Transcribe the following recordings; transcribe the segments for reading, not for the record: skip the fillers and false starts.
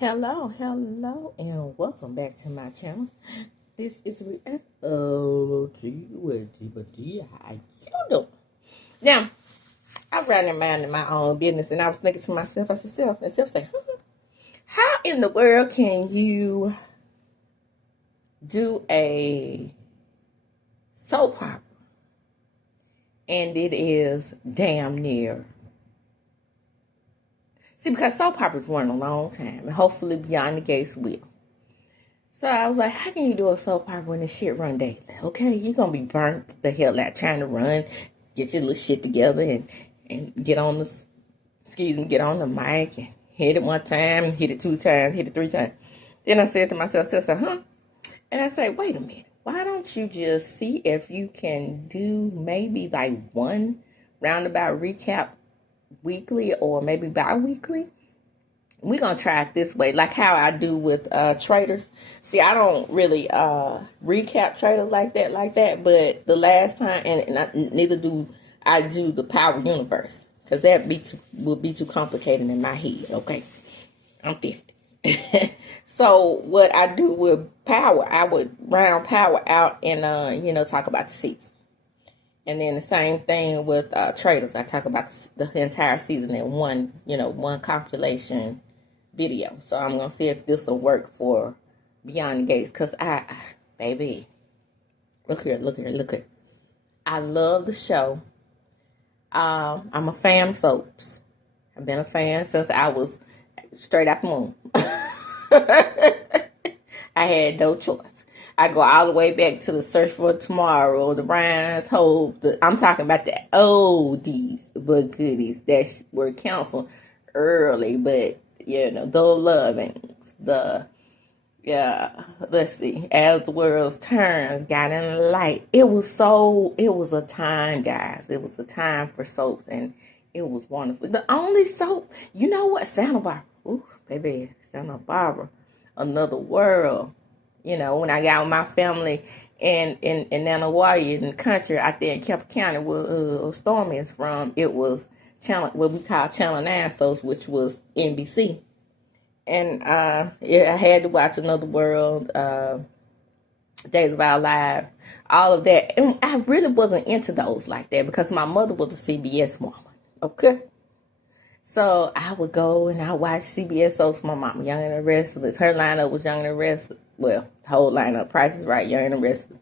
Hello, and welcome back to my channel. This is G. How you doing? Now, I'm running minding my own business, and I was thinking to myself, and self saying, how in the world can you do a soap opera and it is damn near? See, because soap operas run a long time, and hopefully Beyond the Gates will. So I was like, how can you do a soap opera when this shit run daily? Okay, you're going to be burnt the hell out trying to run, get your little shit together and get on the mic and hit it one time, hit it two times, hit it three times. Then I said to myself, And I said, wait a minute. Why don't you just see if you can do maybe like one roundabout recap weekly or maybe bi-weekly? We're going to try it this way, like how I do with traders. See, I don't really recap traders like that, but the last time, and neither do I do the Power Universe, because that would be too complicated in my head, okay? I'm 50. So what I do with Power, I would round Power out and, talk about the season. And then the same thing with traders. I talk about the entire season in one compilation video. So I'm going to see if this will work for Beyond the Gates. Because baby, look here. I love the show. I'm a fan of soaps. I've been a fan since I was straight out the womb. I had no choice. I go all the way back to the Search for Tomorrow, the Brian's Hope. I'm talking about the oldies but goodies that were canceled early, but the lovings, let's see, As the World Turns, Guiding Light. It was a time, guys. It was a time for soaps, and it was wonderful. The only soap, you know what? Santa Barbara. Ooh, baby, Santa Barbara. Another World. When I got with my family in Nanawaya in the country out there in Kemper County where Stormy is from, it was what we call Channel 9 soaps, which was NBC. And I had to watch Another World, Days of Our Lives, all of that. And I really wasn't into those like that because my mother was a CBS woman, okay? So I would go and I watch CBS soaps. My mom, Young and the Restless. Her lineup was Young and the Restless. Well, the whole lineup, Price is Right, Young and the Restless.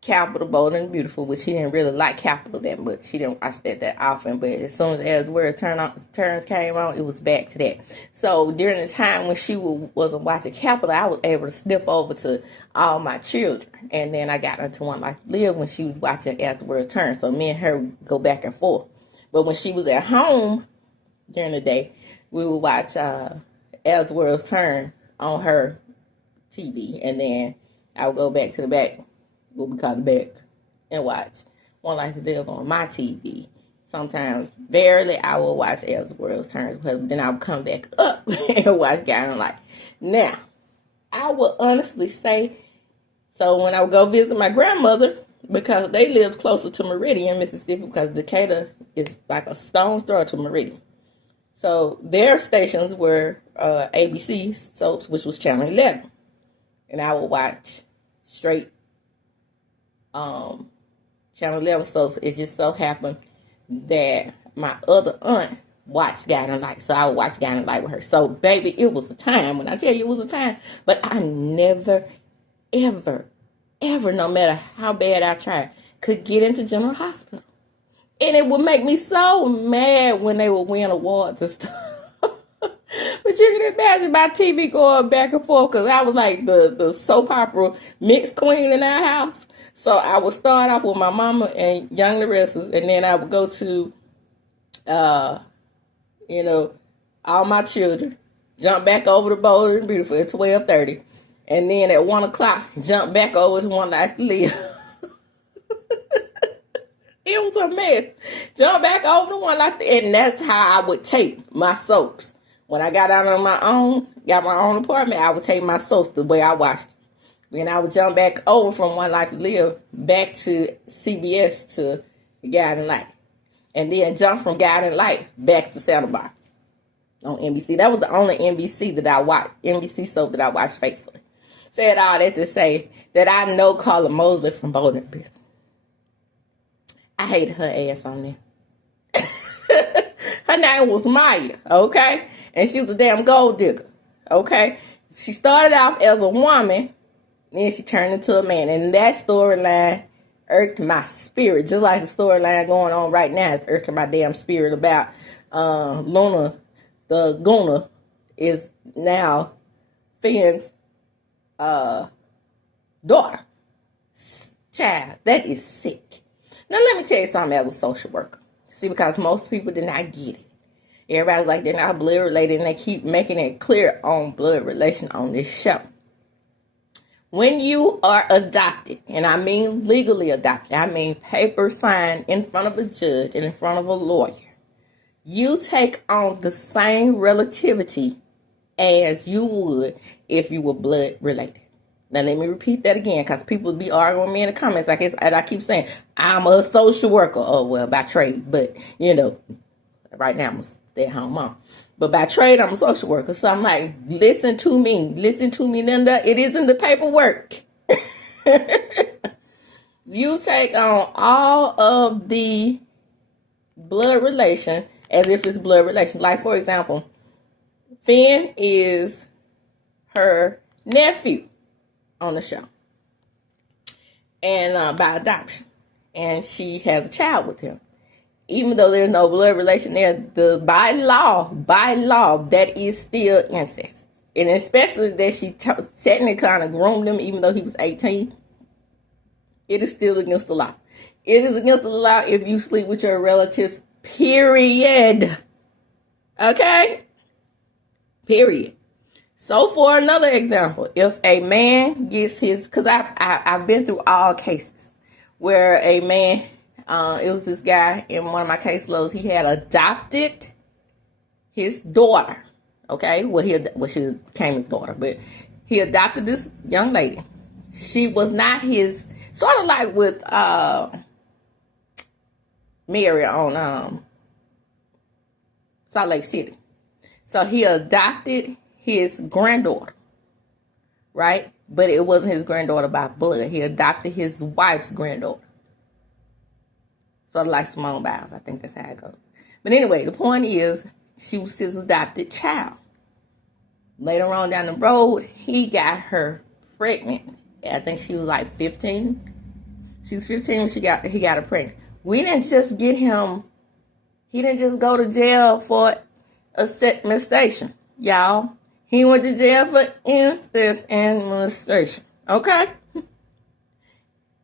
Capital, Bold and Beautiful, which she didn't really like Capital that much. She didn't watch that often. But as soon as the Words Turns came on, it was back to that. So during the time when she wasn't watching Capital, I was able to slip over to All My Children. And then I got into One Life to Live when she was watching As the World Turns. So me and her would go back and forth. But when she was at home during the day, we would watch As the World Turns on her TV. And then I would go back to the back, what we call the back, and watch One Life to Live on my TV. Sometimes, barely, I will watch As the World Turns, because then I would come back up and watch Guiding Light. Now, I would honestly say, so when I would go visit my grandmother, because they lived closer to Meridian, Mississippi, because Decatur is like a stone's throw to Meridian. So their stations were ABC soaps, which was Channel 11. And I would watch straight Channel 11 soaps. It just so happened that my other aunt watched Guiding Light. So I would watch Guiding Light with her. So, baby, it was a time. When I tell you it was a time. But I never, ever, no matter how bad I tried, could get into General Hospital. And it would make me so mad when they would win awards and stuff. But you can imagine my TV going back and forth, because I was like the soap opera mixed queen in our house. So I would start off with my mama and Young and the Restless, and then I would go to, All My Children, jump back over to Bold and Beautiful at 12:30. And then at 1 o'clock, jump back over to One Life to Live. It was a mess. Jump back over to One Life to Live. And that's how I would take my soaps. When I got out on my own, got my own apartment, I would take my soaps the way I watched it. Then I would jump back over from One Life to Live back to CBS to Guiding Light. And then jump from Guiding Light back to Santa Barbara. on NBC. That was the only NBC that I watched, NBC soap that I watched faithfully. Said all that to say that I know Carla Mosley from Bold and Beautiful. I hated her ass on there. Her name was Maya, okay? And she was a damn gold digger, okay? She started off as a woman, then she turned into a man. And that storyline irked my spirit, just like the storyline going on right now is irking my damn spirit about Luna, the Guna, is now Finn's daughter. Child, that is sick. Now, let me tell you something as a social worker. See, because most people did not get it. Everybody's like they're not blood related, and they keep making it clear on blood relation on this show. When you are adopted, and I mean legally adopted, I mean paper signed in front of a judge and in front of a lawyer, you take on the same relativity as you would if you were blood related. Now, let me repeat that again, because people be arguing with me in the comments. And I keep saying, I'm a social worker. Oh, well, by trade. But, you know, right now I'm a stay-at-home mom. But by trade, I'm a social worker. So I'm like, listen to me, Linda. It isn't the paperwork. You take on all of the blood relation as if it's blood relation. Like, for example, Finn is her nephew on the show, and by adoption, and she has a child with him. Even though there's no blood relation there, by law, that is still incest, and especially that she technically kind of groomed him, even though he was 18. It is still against the law. It is against the law if you sleep with your relatives. Period. Okay. Period. So for another example, if a man gets his, because I've been through all cases where a man, it was this guy in one of my caseloads, he had adopted his daughter, okay? She became his daughter, but he adopted this young lady. She was not his, sort of like with Mary on Salt Lake City. So he adopted his granddaughter, right? But it wasn't his granddaughter by blood. He adopted his wife's granddaughter. Sort of like Simone Biles. I think that's how it goes. But anyway, the point is, she was his adopted child. Later on down the road, he got her pregnant. I think she was like 15. She was 15 when he got her pregnant. We didn't just get him, he didn't just go to jail for a set molestation, y'all. He went to jail for incest and molestation, okay?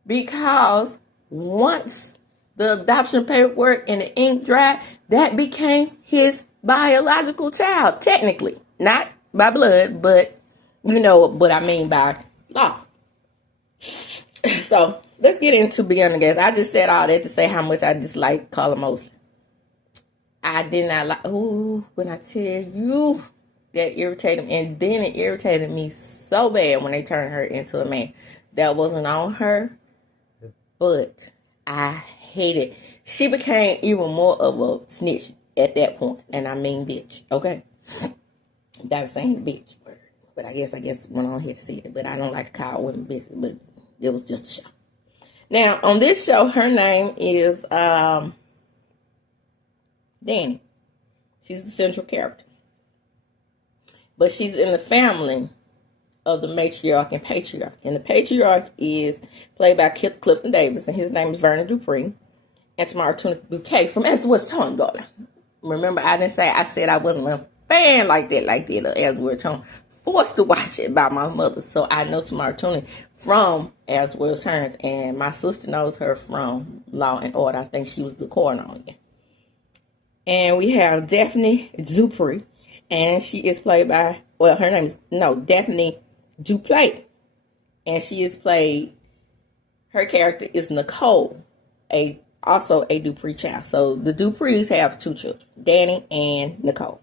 Because once the adoption paperwork and the ink dried, that became his biological child, technically. Not by blood, but you know what I mean by law. So, let's get into Beyond the Gas. I just said all that to say how much I dislike Carla Mosley. I did not like, when I tell you, that irritated me. And then it irritated me so bad when they turned her into a man. That wasn't on her, but I hate it. She became even more of a snitch at that point. And I mean bitch, okay? That was saying bitch word. But I guess went on here to see it. But I don't like to call women bitches, but it was just a show. Now, on this show, her name is Danny. She's the central character. But she's in the family of the matriarch and patriarch. And the patriarch is played by Clifton Davis, and his name is Vernon Dupree. And Tamara Bouquet from As the West Tone Daughter. Remember, I said I wasn't a fan like that, As We're Tone. Forced to watch it by my mother. So I know Tamara Tunney from As Well Turns, and my sister knows her from Law and Order. I think she was the coroner on it. And we have Daphne Dupree, and she is played by, her name is, Daphne Duplay. And she is played, her character is Nicole, also a Dupree child. So the Duprees have two children, Danny and Nicole.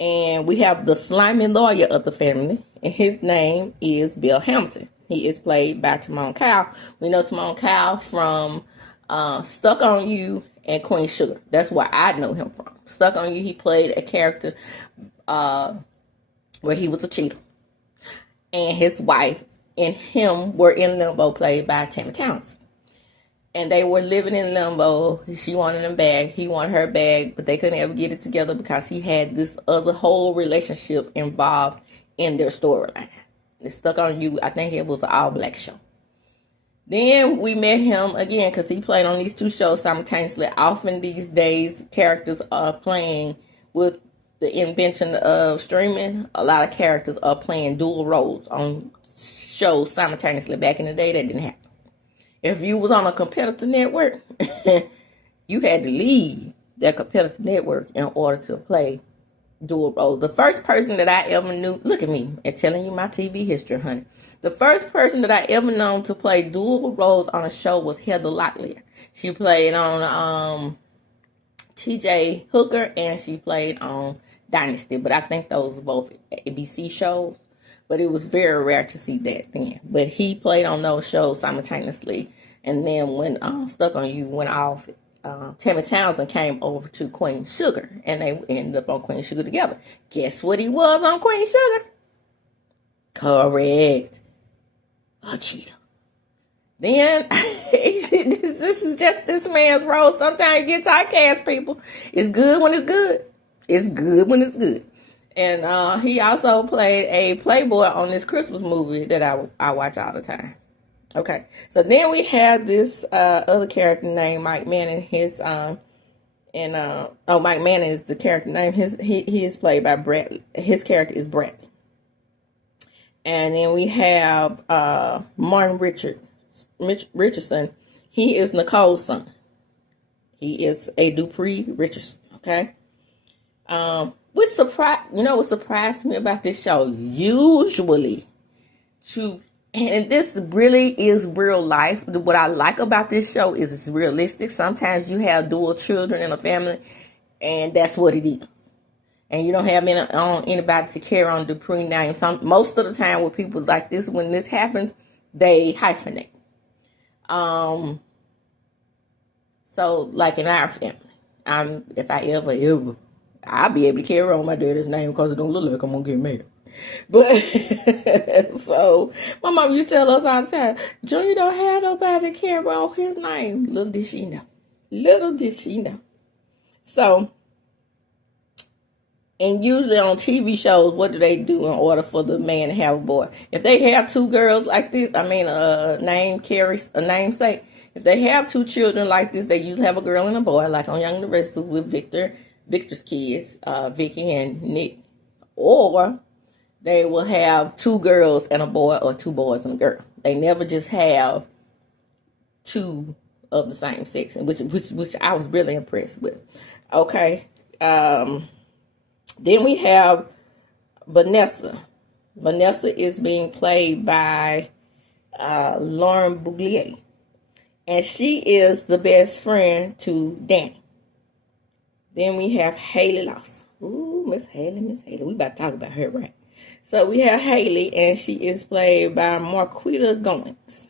And we have the slimy lawyer of the family, and his name is Bill Hamilton. He is played by Timon Cowell. We know Timon Cowell from Stuck on You and Queen Sugar. That's where I know him from. Stuck on You, he played a character where he was a cheater. And his wife and him were in limbo, played by Tammy Townsend. And they were living in limbo. She wanted him back. He wanted her back. But they couldn't ever get it together because he had this other whole relationship involved in their storyline. It's Stuck on You. I think it was an all-black show. Then we met him again because he played on these two shows simultaneously. Often these days, characters are playing with the invention of streaming. A lot of characters are playing dual roles on shows simultaneously. Back in the day, that didn't happen. If you was on a competitor network, you had to leave that competitor network in order to play dual roles. The first person that I ever knew, look at me, and telling you my TV history, honey. The first person that I ever known to play dual roles on a show was Heather Locklear. She played on TJ Hooker, and she played on Dynasty. But I think those were both ABC shows. But it was very rare to see that then. But he played on those shows simultaneously. And then when Stuck on You went off, Tammy Townsend came over to Queen Sugar. And they ended up on Queen Sugar together. Guess what he was on Queen Sugar? Correct. A cheater. Then, this is just this man's role. Sometimes you get typecast, people. It's good when it's good. It's good when it's good. And he also played a playboy on this Christmas movie that I watch all the time. Okay, so then we have this other character named Mike Manning. Mike Manning is the character name. He is played by Bradley. His character is Bradley. And then we have Martin Richardson. He is Nicole's son. He is a Dupree Richardson. Okay. What surprised me about this show? Usually, and this really is real life. What I like about this show is it's realistic. Sometimes you have dual children in a family, and that's what it is. And you don't have anybody to carry on Dupree name. Most of the time with people like this, when this happens, they hyphenate. So like in our family, if I ever, I'll be able to carry on my daddy's name because it don't look like I'm going to get married. But, so, my mom used to tell us all the time, Junior don't have nobody to carry on his name. Little did she know. Little did she know. So, and usually on TV shows, what do they do in order for the man to have a boy? If they have two girls like this, a name carries a namesake. If they have two children like this, they usually have a girl and a boy, like on Young and the Restless with Victor's kids, Vicky and Nick. Or they will have two girls and a boy or two boys and a girl. They never just have two of the same sex, which I was really impressed with. Okay. Then we have Vanessa. Vanessa is being played by Lauren Bouglier. And she is the best friend to Danny. Then we have Haley Lawson. Ooh, Miss Haley. We about to talk about her, right? So we have Haley, and she is played by Marquita Goins.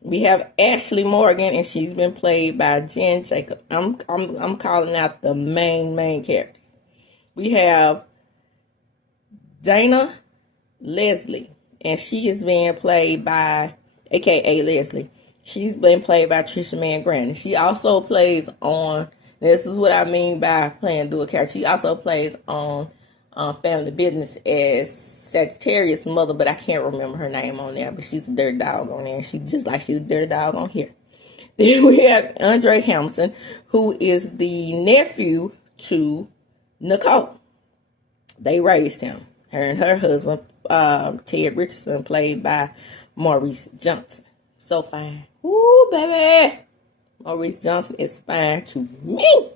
We have Ashley Morgan, and she's been played by Jen Jacob. I'm calling out the main characters. We have Dana Leslie, and she is being played by, a.k.a. Leslie. She's been played by Trisha Mann Grant. And she also plays on, this is what I mean by playing dual character. She also plays on Family Business as Sagittarius' mother, but I can't remember her name on there. But she's a dirty dog on there. She's just like she's a dirty dog on here. Then we have Andre Hamilton, who is the nephew to Nicole. They raised him. Her and her husband, Ted Richardson, played by Maurice Johnson. So fine. Ooh, baby. Maurice Johnson is fine to me.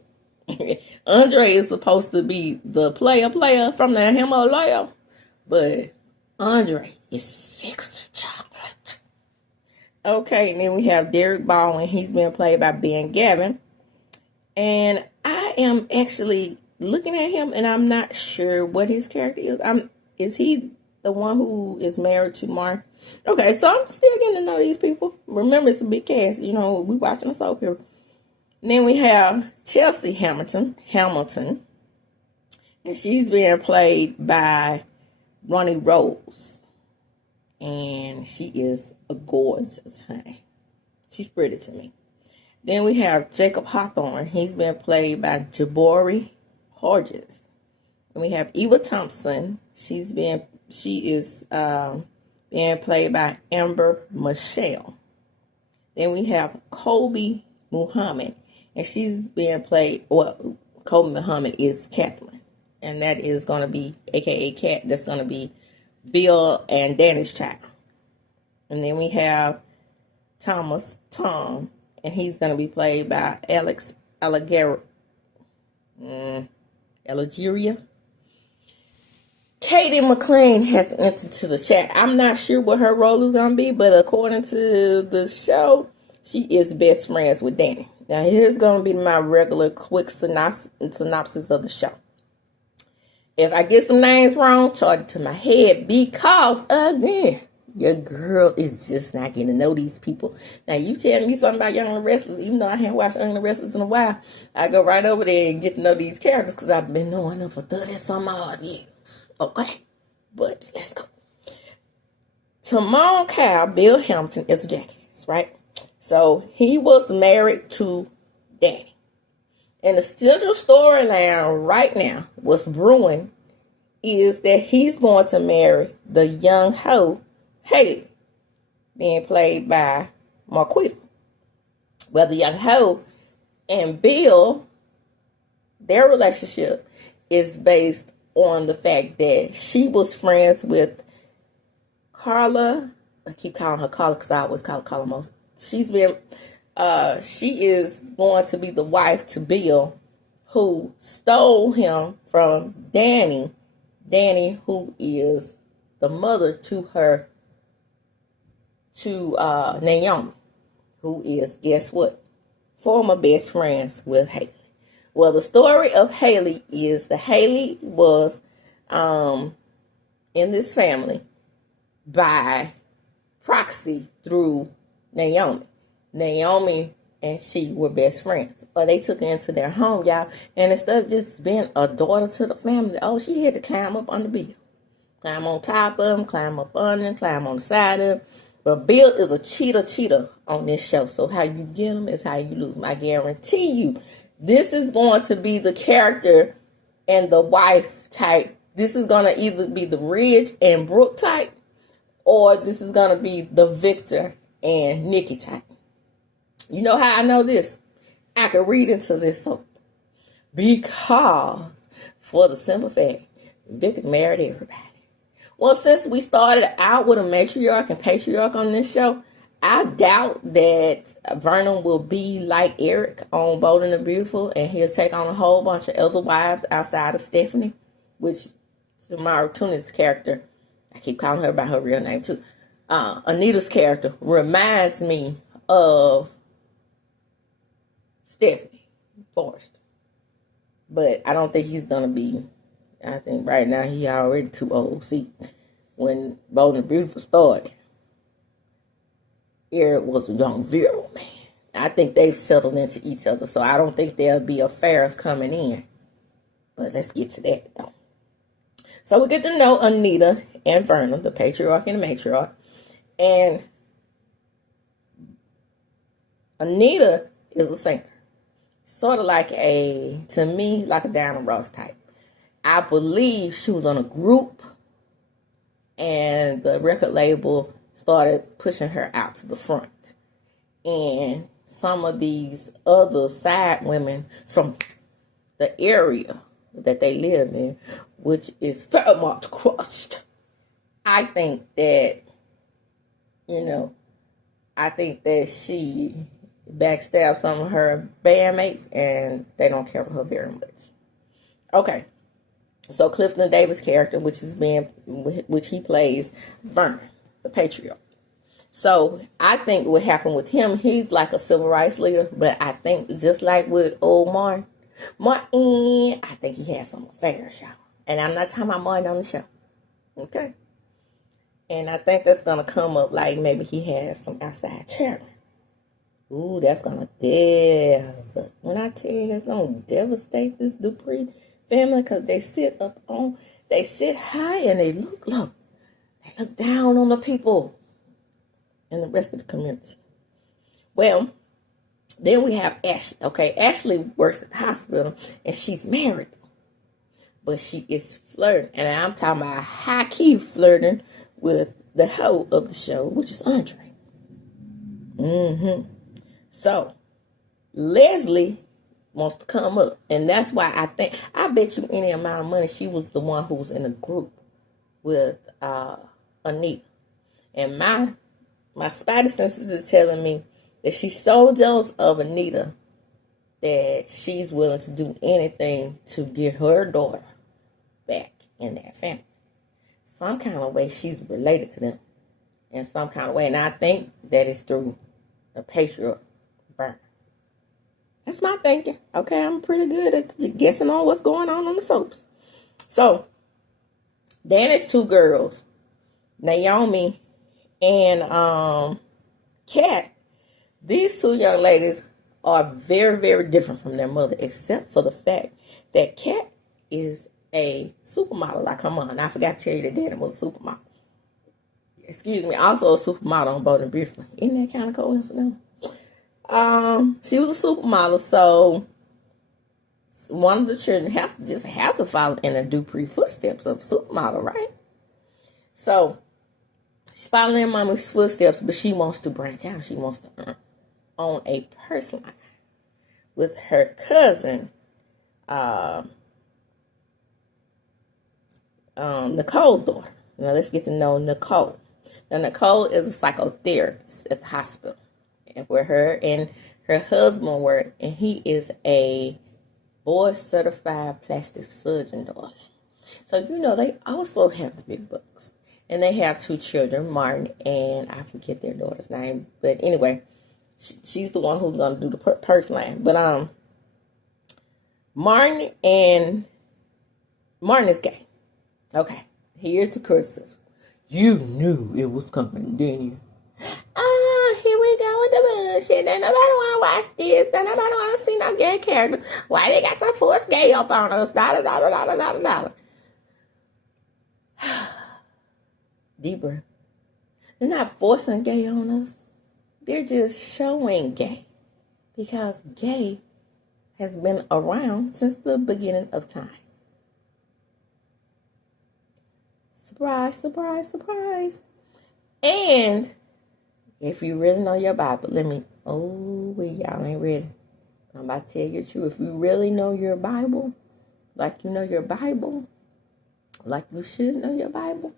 Andre is supposed to be the player from the Himalaya. But Andre is sexy chocolate. Okay, and then we have Derek Baldwin. He's been played by Ben Gavin. And I am actually looking at him, and I'm not sure what his character is. Is he the one who is married to Mark? Okay, so I'm still getting to know these people. Remember, it's a big cast. You know, we watching a soap here. And then we have Chelsea Hamilton, and she's being played by Ronnie Rose. And she is a gorgeous, honey. She's pretty to me. Then we have Jacob Hawthorne. He's been played by Jabari Hodges. And we have Eva Thompson. She is being played by Amber Michelle. Then we have Colby Muhammad, and she's being played. Well, Colby Muhammad is Catherine, and that is going to be AKA Cat. That's going to be Bill and Danny's child. And then we have Thomas Tom, and he's going to be played by Alex Alageria. Katie McLean has entered to the chat. I'm not sure what her role is going to be, but according to the show, she is best friends with Danny. Now, here's going to be my regular quick synopsis of the show. If I get some names wrong, charge it to my head, because, again, your girl is just not getting to know these people. Now, you tell me something about Young and the Restless, even though I haven't watched Young and the Restless in a while, I go right over there and get to know these characters, because I've been knowing them for 30-some odd years. Okay, but let's go. Timon Kyle, Bill Hamilton, is a jackass, right? So he was married to Danny. And the central storyline right now, what's brewing, is that he's going to marry the young hoe, Haley, being played by Marquita. Well, the young hoe and Bill, their relationship is based on the fact that she was friends with Carla. I keep calling her Carla because I always call her Carla most. She is going to be the wife to Bill, who stole him from Danny. Danny, who is the mother to Naomi, who is, guess what? Former best friends with Haley. Well, the story of Haley is that Haley was in this family by proxy through Naomi. Naomi and she were best friends. But they took her into their home, y'all. And instead of just being a daughter to the family, she had to climb up under Bill. Climb on top of him, climb up under him, climb on the side of him. But Bill is a cheater on this show. So how you get him is how you lose him. I guarantee you. This is going to be the character and the wife type. This is going to either be the Ridge and Brooke type, or this is going to be the Victor and Nikki type. You know how I know this? I can read into this soap. Because, for the simple fact, Victor married everybody. Well, since we started out with a matriarch and patriarch on this show, I doubt that Vernon will be like Eric on Bold and the Beautiful, and he'll take on a whole bunch of other wives outside of Stephanie, which Tamara Tunin's character, I keep calling her by her real name too, Anita's character reminds me of Stephanie Forrest. But I don't think he's going to be, I think right now he already too old. See, when Bold and the Beautiful started, Eric was a young virile man. I think they've settled into each other, so I don't think there'll be affairs coming in. But let's get to that, though. So we get to know Anita and Vernon, the patriarch and the matriarch. And Anita is a singer. Sort of like to me, like a Diana Ross type. I believe she was on a group, and the record label started pushing her out to the front. And some of these other side women from the area that they live in, which is FAIRMONT CREST, I think that she backstabbed some of her bandmates, and they don't care for her very much. Okay. So Clifton Davis' character, which he plays Vernon, the patriarch. So I think what happened with him, he's like a civil rights leader, but I think just like with old Martin, I think he has some affairs, y'all. And I'm not talking about Martin on the show. Okay? And I think that's going to come up like maybe he has some outside chairman. Ooh, that's gonna when I tell you that's gonna devastate this Dupree family, because they sit high and they look down on the people and the rest of the community. Well, then we have Ashley. Okay, Ashley works at the hospital and she's married, but she is flirting, and I'm talking about high key flirting with the hoe of the show, which is Andre. So Leslie wants to come up, and that's why I bet you any amount of money she was the one who was in a group with Anita. And my spidey senses is telling me that she's so jealous of Anita that she's willing to do anything to get her daughter back in that family. Some kind of way she's related to them in some kind of way, and I think that is through the patriarch burn. That's my thinking. Okay, I'm pretty good at guessing on what's going on the soaps. So, Danny's two girls, Naomi and Kat. These two young ladies are very, very different from their mother, except for the fact that Kat is a supermodel. Like, come on, I forgot to tell you that Danny was a supermodel. Excuse me, also a supermodel on Bold and Beautiful. Isn't that kind of coincidental? She was a supermodel, so one of the children have to follow in the Dupree footsteps of supermodel, right? So she's following in mommy's footsteps, but she wants to branch out. She wants to own a purse line with her cousin, Nicole's daughter. Now let's get to know Nicole. Now Nicole is a psychotherapist at the hospital, where her and her husband work, and he is a board certified plastic surgeon daughter. So they also have the big bucks, and they have two children, Martin and I forget their daughter's name, but anyway, she's the one who's gonna do the purse line. But Martin is gay. Okay, here's the criticism. You knew it was coming, didn't you? Here we go with the bullshit. Don't nobody want to watch this. Don't nobody want to see no gay character. Why they got to force gay up on us? Deeper. They're not forcing gay on us. They're just showing gay. Because gay has been around since the beginning of time. Surprise, surprise, surprise. And if you really know your Bible, y'all ain't ready. I'm about to tell you the truth. If you really know your Bible, like you know your Bible, like you should know your Bible,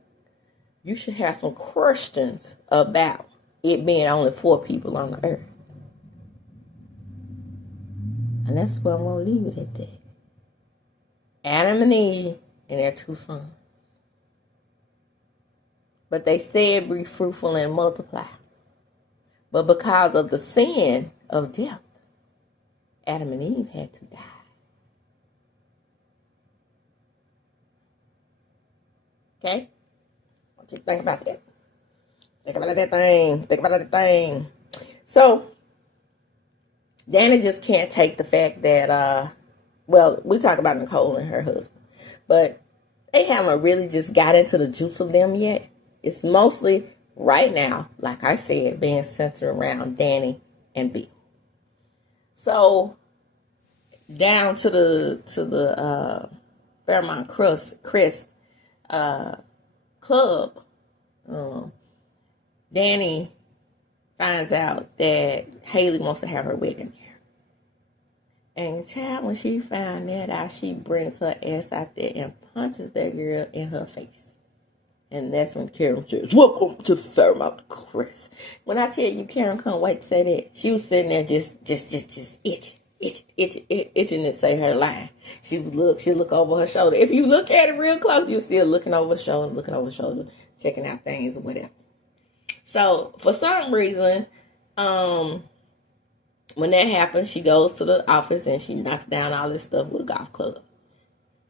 you should have some questions about it being only 4 people on the earth. And that's where I'm going to leave it at that. Adam and Eve and their 2 sons. But they said, be fruitful and multiply. But because of the sin of death, Adam and Eve had to die. Okay? What you think about that? Think about that thing. So, Danny just can't take the fact that, we talk about Nicole and her husband. But they haven't really just got into the juice of them yet. It's mostly, right now, like I said, being centered around Danny and Bill. So, down to the FAIRMONT CREST club, Danny finds out that Haley wants to have her wedding there. And child, when she found that out, she brings her ass out there and punches that girl in her face. And that's when Karen says, "Welcome to FAIRMONT CREST." When I tell you Karen couldn't wait to say that, she was sitting there just itching to say her line. She look over her shoulder. If you look at it real close, you'll see her looking over her shoulder, checking out things or whatever. So for some reason, when that happens, she goes to the office and she knocks down all this stuff with a golf club.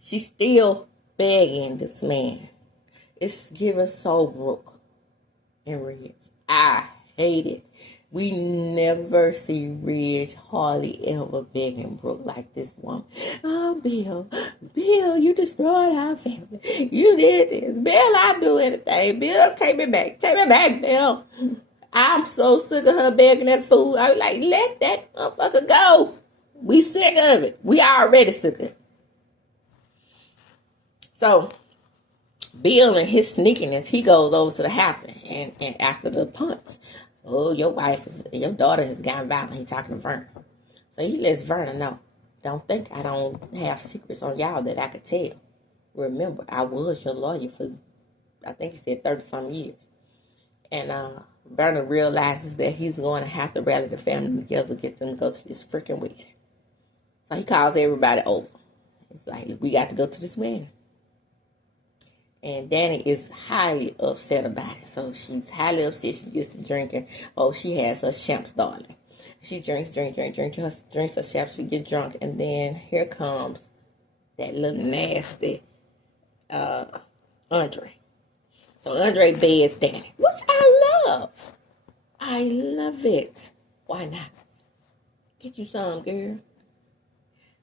She's still begging this man. It's giving so Brooke and Rich. I hate it. We never see Ridge hardly ever begging Brooke like this woman. Oh, Bill, you destroyed our family. You did this. Bill, I'll do anything. Bill, take me back. Take me back, Bill. I'm so sick of her begging that fool. I was like, let that motherfucker go. We sick of it. We already sick of it. So, Bill and his sneakiness, he goes over to the house and after the punch, oh, your daughter has gotten violent. He's talking to Vernon. So he lets Vernon know, don't think I don't have secrets on y'all that I could tell. Remember, I was your lawyer for, I think he said 30-some years. And Vernon realizes that he's going to have to rally the family together to get them to go to this freaking wedding. So he calls everybody over. It's like, we got to go to this wedding. And Danny is highly upset about it. So she's highly upset. She gets to drinking. Oh, she has her champs, darling. She drinks her champs. She gets drunk. And then here comes that little nasty Andre. So Andre beds Danny, which I love. I love it. Why not? Get you some, girl.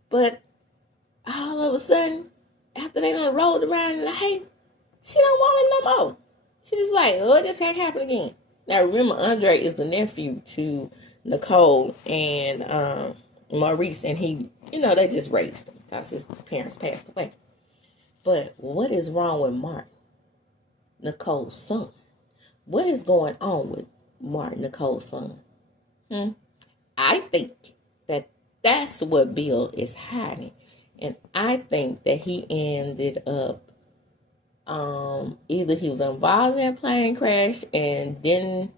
But all of a sudden, after they done rolled around in the hay, she don't want him no more. She just like, oh, this can't happen again. Now remember, Andre is the nephew to Nicole and Maurice, and he, they just raised him because his parents passed away. But what is wrong with Martin, Nicole's son? What is going on with Martin, Nicole's son? I think that that's what Bill is hiding. And I think that he ended up, either he was involved in that plane crash and didn't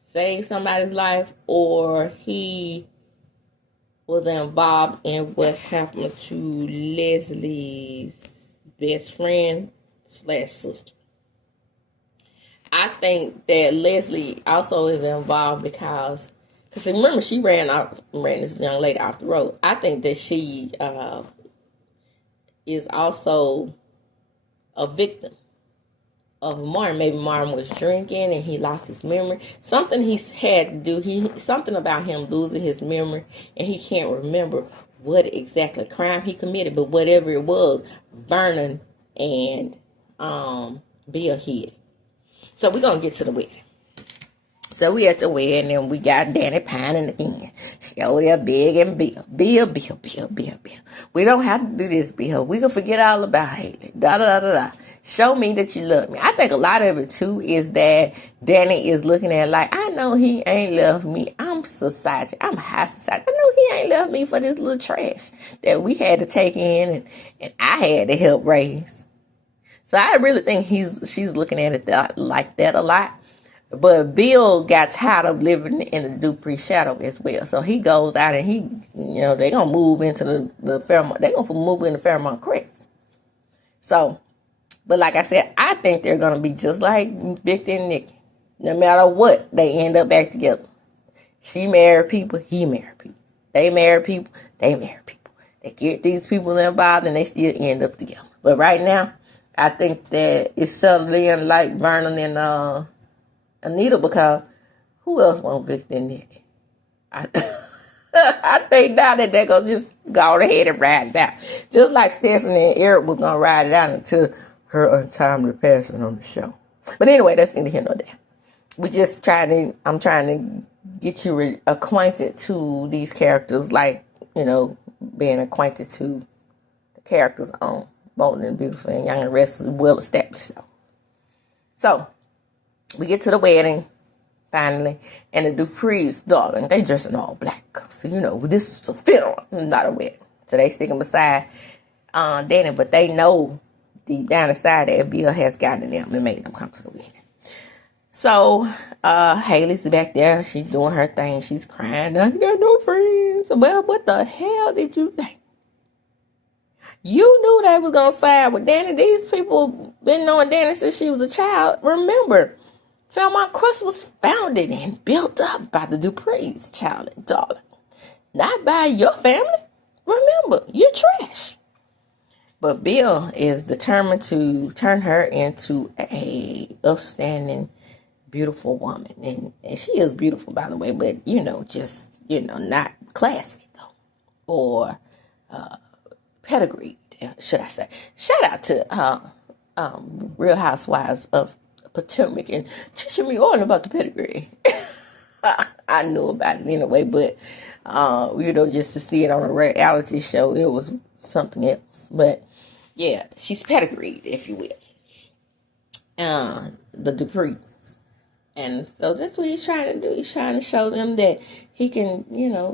save somebody's life, or he was involved in what happened to Leslie's best friend / sister. I think that Leslie also is involved because remember, she ran this young lady off the road. I think that she is also a victim of Martin. Maybe Martin was drinking and he lost his memory. Something he's had to do. Something about him losing his memory, and he can't remember what exactly crime he committed. But whatever it was, Vernon and Bill hid. So we're gonna get to the wedding. So we at the wedding and we got Danny pining again. She over there begging Bill. Bill. We don't have to do this, Bill. We can forget all about Haley. Show me that you love me. I think a lot of it too is that Danny is looking at like, I know he ain't left me. I'm society. I'm high society. I know he ain't left me for this little trash that we had to take in and I had to help raise. So I really think she's looking at it like that a lot. But Bill got tired of living in the DUPREES shadow as well. So he goes out and they're going to move into the FAIRMONT. They're going to move into FAIRMONT CREST. So, but like I said, I think they're going to be just like Victor and Nikki. No matter what, they end up back together. She married people, he married people. They married people, they married people. They get these people involved and they still end up together. But right now, I think that it's settled in like Vernon and Anita, because who else want Victor and Nick? I think now that they're going to just go ahead and ride it out. Just like Stephanie and Eric was going to ride it out until her untimely passing on the show. But anyway, that's neither here nor there. I'm trying to get you acquainted to these characters, like, being acquainted to the characters on Bold and Beautiful and Young and Restless, well established. So, we get to the wedding, finally, and the DUPREES, darling, they dressed in all black. So, this is a funeral, not a wedding. So, they sticking beside Danny, but they know deep down inside that Bill has gotten them and made them come to the wedding. So, Haley's back there. She's doing her thing. She's crying. I got no friends. Well, what the hell did you think? You knew they was going to side with Danny. These people been knowing Danny since she was a child. Remember, FAIRMONT CREST was founded and built up by the DUPREES, child and darling. Not by your family. Remember, you're trash. But Bill is determined to turn her into a upstanding, beautiful woman. And she is beautiful, by the way, but, just, not classy, though. Or pedigreed, should I say. Shout out to Real Housewives of Potomac and teaching me all about the pedigree. I knew about it anyway, but, just to see it on a reality show, it was something else. But, yeah, she's pedigreed, if you will. The DUPREES. And so that's what he's trying to do. He's trying to show them that he can,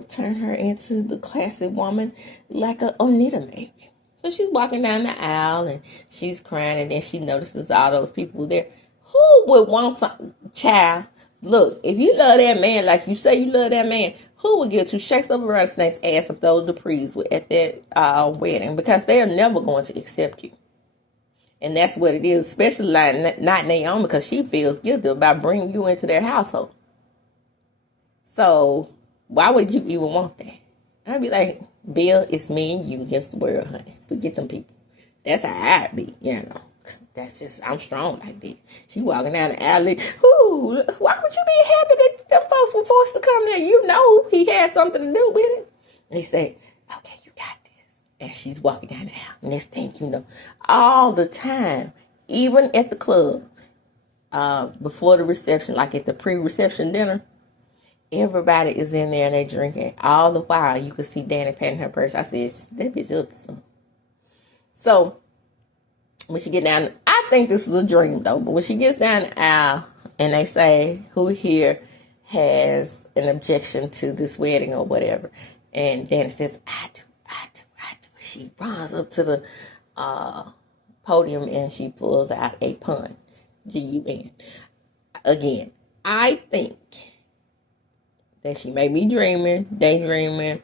turn her into the classy woman like a Oneida maybe. So she's walking down the aisle and she's crying, and then she notices all those people there. Who would want some child? Look, if you love that man like you say you love that man, who would give two shakes of a rattlesnake's ass if those DUPREES were at that wedding? Because they are never going to accept you. And that's what it is, especially like not Naomi, because she feels guilty about bringing you into their household. So why would you even want that? I'd be like, Bill, it's me and you against the world, honey. Forget them people. That's how I'd be, That's just, I'm strong like that. She walking down the alley. Ooh, why would you be happy that them folks were forced to come there? You know he had something to do with it. And he said, okay, you got this. And she's walking down the aisle. Next thing you know, all the time, even at the club, before the reception, like at the pre-reception dinner, everybody is in there and they drinking. All the while, you could see Danny patting her purse. I said, that bitch up to something. So, when she get down, I think this is a dream though, but when she gets down the aisle and they say, who here has an objection to this wedding or whatever, and Danny says, I do. She runs up to the podium and she pulls out a pun. G-U-N. Again, I think that she may be daydreaming.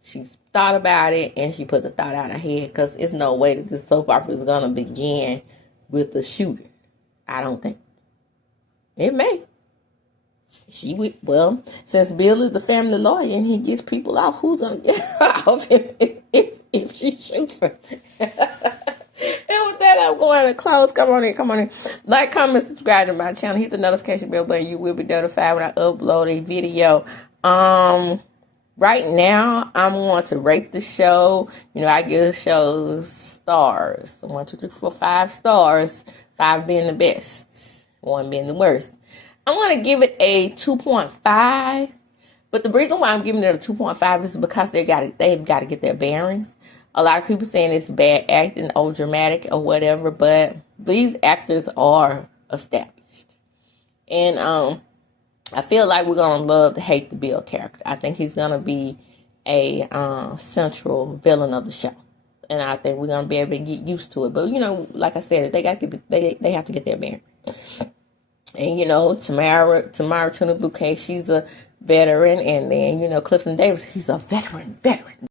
She's thought about it and she put the thought out of her head, because it's no way that this soap opera is going to begin with the shooting. I don't think. It may. She would, well, since Bill is the family lawyer and he gets people off, who's going to get off if she shoots her? And with that, I'm going to close. Come on in. Like, comment, subscribe to my channel. Hit the notification bell button. You will be notified when I upload a video. Right now, I'm going to rate the show. I give the show stars. 1, 2, 3, 4, 5 stars. 5 being the best. 1 being the worst. I'm going to give it a 2.5. But the reason why I'm giving it a 2.5 is because they've got to get their bearings. A lot of people saying it's bad acting or dramatic or whatever, but these actors are established. And I feel like we're going to love to hate the Bill character. I think he's going to be a central villain of the show. And I think we're going to be able to get used to it. But, like I said, they have to get their bearings. And, Tamara Tuna Bouquet, she's a veteran. And then, Clifton Davis, he's a veteran.